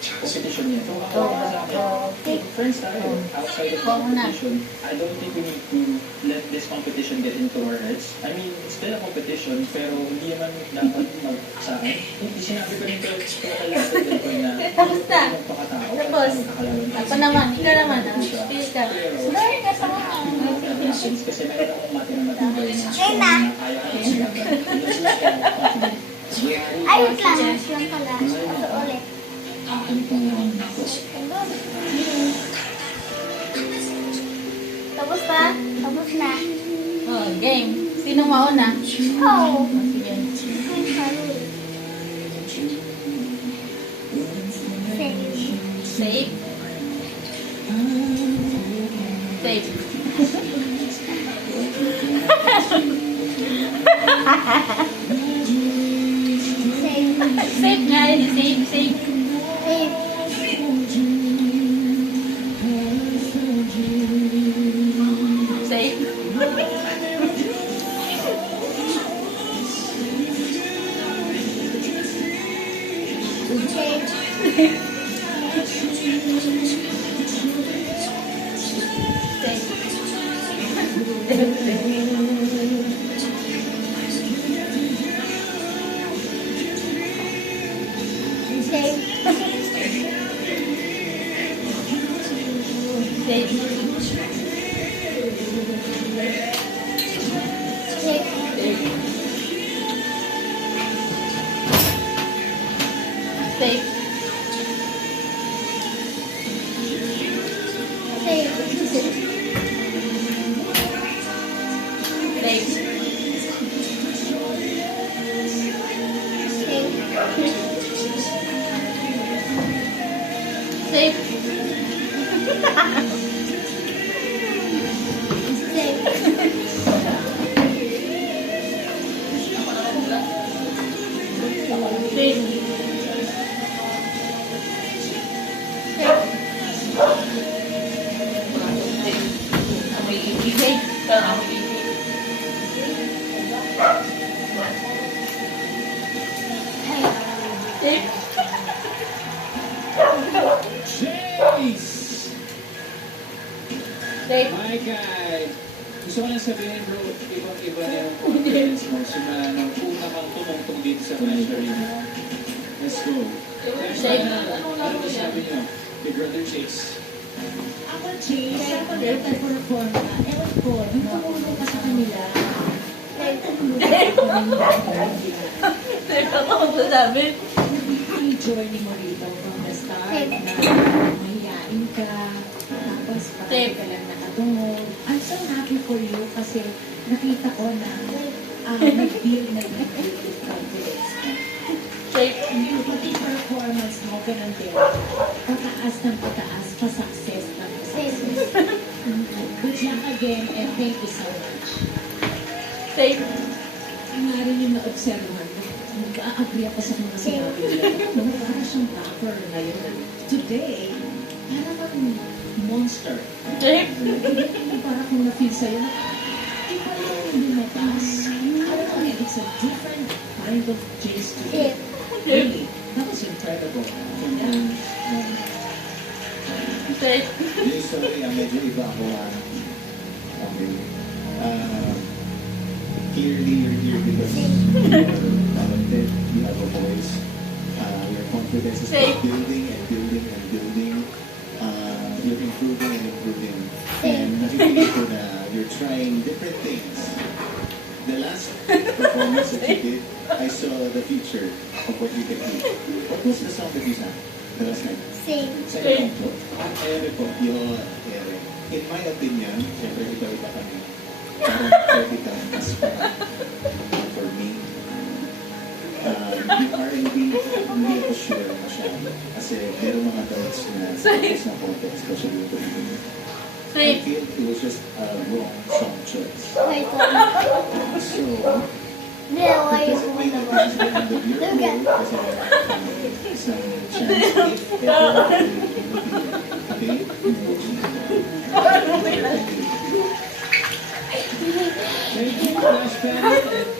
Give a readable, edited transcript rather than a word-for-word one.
competition yan. So, ako sa akin, friends tayo, outside of competition, I don't think we need to let this competition get into our heads. I mean, it's still a competition, pero hindi naman dapat sa akin. Hindi sinabi ko rin ko kalalasan ko na Kamusta? magpakatao. Tapos, ako naman, ikaw naman, spill ka. Sorry ka sa mga. Kasi meron akong matira matibay na kaya ko siya. Ayos lang. Yun pala. Ito ulit. Tapos pa? Tapos na. Oh, game. Sino mauna? Oh. Sige. Safe. Safe. Safe nga yun. Safe, safe. Safe. Chase! My God! Gusto ko lang sabihin, bro, ibang-iba na yung confidence mo. Simula nang una kang tumungtong dito sa measuring. Let's go. Ano ba sabi niyo? Kay Brother Chase? Ako, Chase, ako nagpa-perform na. Ewan ko, nung tumulong ka sa kanila, yung journey mo rito from the start na mahihain ka, tapos patay ka lang nakatungod. I'm so happy for you kasi nakita ko na nag-build na nag-build with confidence ka. Pati performance mo, ganun din. Pataas ng pataas, pa-success ng success. Good luck again and thank you so much. Ang nga rin yung na-observahan mo, nag-a-agree ako sa mga sinabi nila. No, para siyang rapper ngayon. Today, parang monster. Para kung na-feel sa'yo, iba yung lumapas. Alam mo, it's a different kind of Chase today. Really, that was incredible. Yung story, medyo iba ako. Clearly, you're here because you're talented, you have a voice, your confidence is building and building and building, you're improving and improving, and nakikita ko na you're trying different things. The last performance that you did, I saw the future of what you can do. What was the song that you sang the last night? Sing. Ere po. Yun, ere. In my opinion, siyempre iba-iba kami. Parang pwede kang mas for me. Yung R&B, hindi ako sure masyado. Kasi meron mga doubts na sa content, especially with the I feel it was just a wrong song choice. So, does it mean that this is the end of your role? Does it have some chance if ever okay? Thank you, Flash Fan.